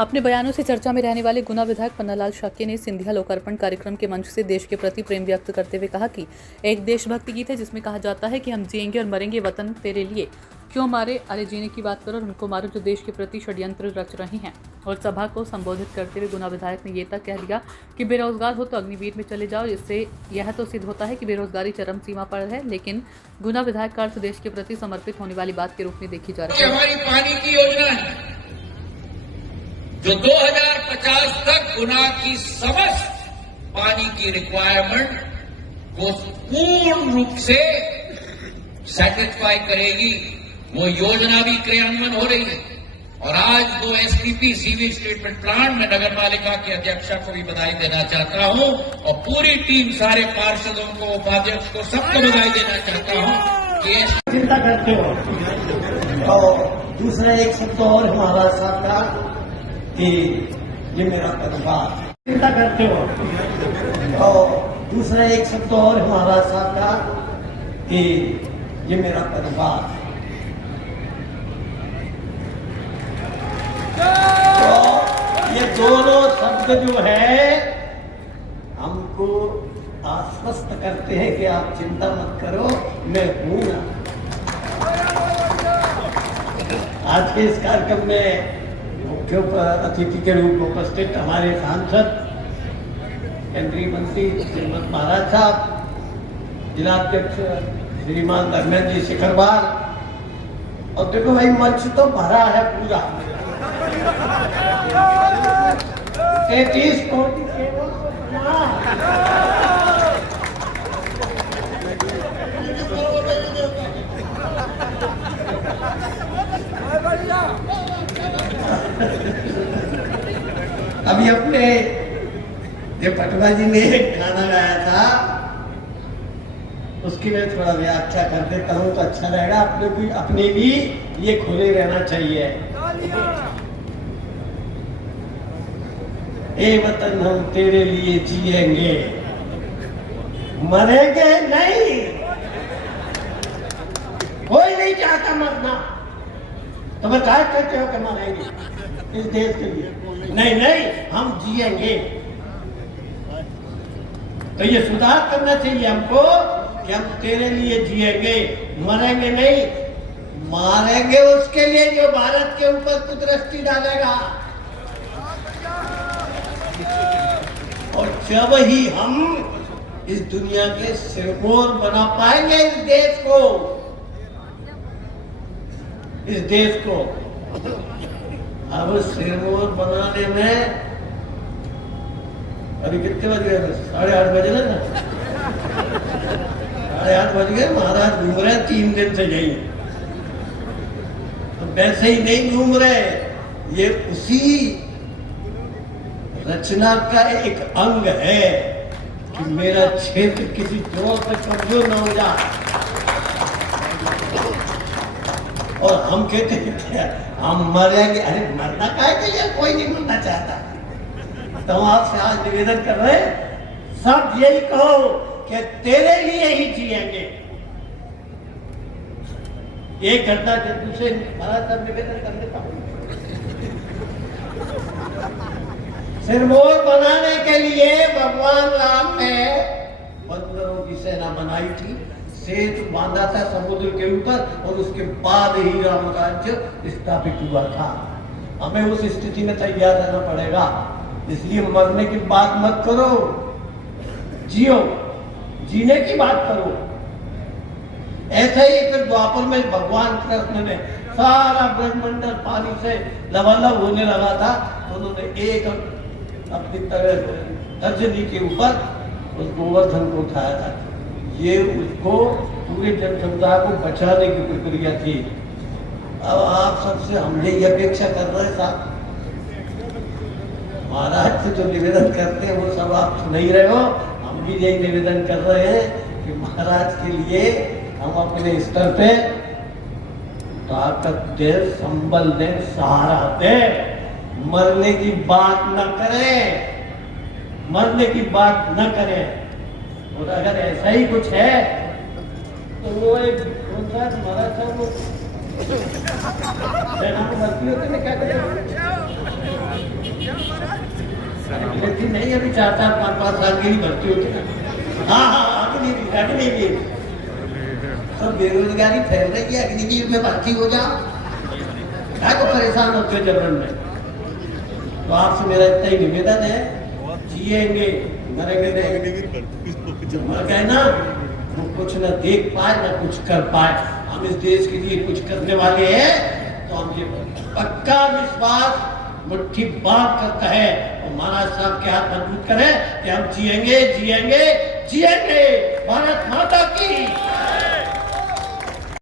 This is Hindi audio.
अपने बयानों से चर्चा में रहने वाले गुना विधायक पन्नालाल शाक्य ने सिंधिया लोकार्पण कार्यक्रम के मंच से देश के प्रति प्रेम व्यक्त करते हुए कहा कि एक देशभक्ति गीत है जिसमें कहा जाता है कि हम जिएंगे और मरेंगे वतन तेरे लिए, क्यों मारे, अरे जीने की बात करो और उनको मारो जो देश के प्रति षड्यंत्र रच रही हैं। और सभा को संबोधित करते हुए गुना विधायक ने ये तक कह दिया कि बेरोजगार हो तो अग्निवीर में चले जाओ। इससे यह तो सिद्ध होता है कि बेरोजगारी चरम सीमा पर है, लेकिन गुना विधायक का अर्थ देश के प्रति समर्पित होने वाली बात के रूप में देखी जा रही है। हमारी पानी की योजना है जो 2050 तक गुना की समस्त पानी की रिक्वायरमेंट को पूर्ण रूप से सेटिस्फाई करेगी। वो योजना भी क्रियान्वयन हो रही है और आज 2 एसटीपी सीवेज ट्रीटमेंट प्लांट में नगर पालिका के अध्यक्षा को भी बधाई देना चाहता हूं और पूरी टीम, सारे पार्षदों को, उपाध्यक्ष को, सबको बधाई देना चाहता हूं कि चिंता करते हो। और दूसरा एक शब्द और हमारा साथ था कि ये मेरा परिवार, चिंता करते हो। और दूसरा एक शब्द और हमारा साथ था कि ये मेरा परिवार। तो ये दोनों शब्द जो है हमको आश्वस्त करते हैं कि आप चिंता मत करो, मैं हूं ना। आज के इस कार्यक्रम में मुख्य अतिथि के रूप में उपस्थित हमारे सांसद केंद्रीय मंत्री श्रीमद महाराज साहब, जिलाध्यक्ष श्रीमान धर्मेंद्र जी शिखरवाल, और देखो भाई मंच तो भरा है पूरा। 33 कोटि अभी अपने ये पटवा जी ने एक गाना गाया था, उसकी मैं थोड़ा व्याख्या कर देता हूँ तो अच्छा रहेगा। अपने भी ये खुले रहना चाहिए। ए वतन हम तेरे लिए जिएंगे, मरेंगे नहीं। कोई नहीं चाहता मरना, तो मैं क्या कहते हो कि मरेंगे इस देश के लिए? नहीं नहीं, हम जिएंगे। तो ये सुधार करना चाहिए हमको कि हम तेरे लिए जिएंगे, मरेंगे नहीं। मारेंगे उसके लिए जो भारत के ऊपर कुदरती डालेगा। और जब ही हम इस दुनिया के सिरमौर बना पाएंगे इस देश को। अब सिरमौर बनाने में अभी कितने बज गए? 8:30 बजे ना, 8:30 बज गए। महाराज घूम रहे 3 दिन से यही, तो वैसे ही नहीं घूम रहे, ये उसी रचना का एक अंग है कि मेरा क्षेत्र किसी जोर से कमजोर न हो जाए। और हम कहते हैं हम मर जाएंगे। अरे मरना का है कि कोई नहीं मरना चाहता। तो हम आपसे आज निवेदन कर रहे हैं, सब यही कहो कि तेरे लिए ही जिएंगे। एक घटना के दूसरे महाराज साहब निवेदन कर देता हूं। सिरमौर बनाने के लिए भगवान राम ने बंदरों की सेना बनाई थी, सेतु बांधा था समुद्र के ऊपर, और उसके बाद ही राम राज्य स्थापित हुआ था। हमें उस स्थिति में तैयार रहना पड़ेगा। इसलिए मरने की बात मत करो, जियो, जीने की बात करो। ऐसे ही फिर द्वापर में भगवान कृष्ण ने सारा ब्रह्मंडल पानी से लबालब होने लगा था, तो उन्होंने एक अपनी तर्जनी के ऊपर उस गोवर्धन को उठाया था। ये उसको पूरे जन समुदाय को बचाने की प्रक्रिया थी। अब आप सबसे हम यही अपेक्षा कर रहे हैं साहब, महाराज से जो निवेदन करते हैं वो सब आप सुन ही रहे हो। हम भी यही निवेदन कर रहे हैं कि महाराज के लिए हम अपने स्तर पे ताकत दे, संबल दे, सहारा दे। मरने की बात न करें, मरने की बात न करें। और अगर ऐसा ही कुछ है तो वो एक महाराज साहब वो भर्ती होते हैं, क्या करें? अग्निवीर नहीं, अभी 4-4, 5-5 साल के लिए भर्ती होते हैं। हाँ, अग्निवीर सब बेरोजगारी फैल रही है, अग्निवीर में भर्ती हो जाओ, क्या को परेशान होते हो जबरन में। तो आपसे मेरा इतना ही निवेदन है, जिएंगे मरेंगे नहीं। मर गए ना, वो कुछ न देख पाए न कुछ कर पाए। हम इस देश के लिए कुछ करने वाले हैं, तो हम ये पक्का विश्वास मुट्ठी बांध कर कहे और महाराज साहब के हाथ मजबूत करें कि हम जिएंगे जिएंगे जिएंगे। भारत माता की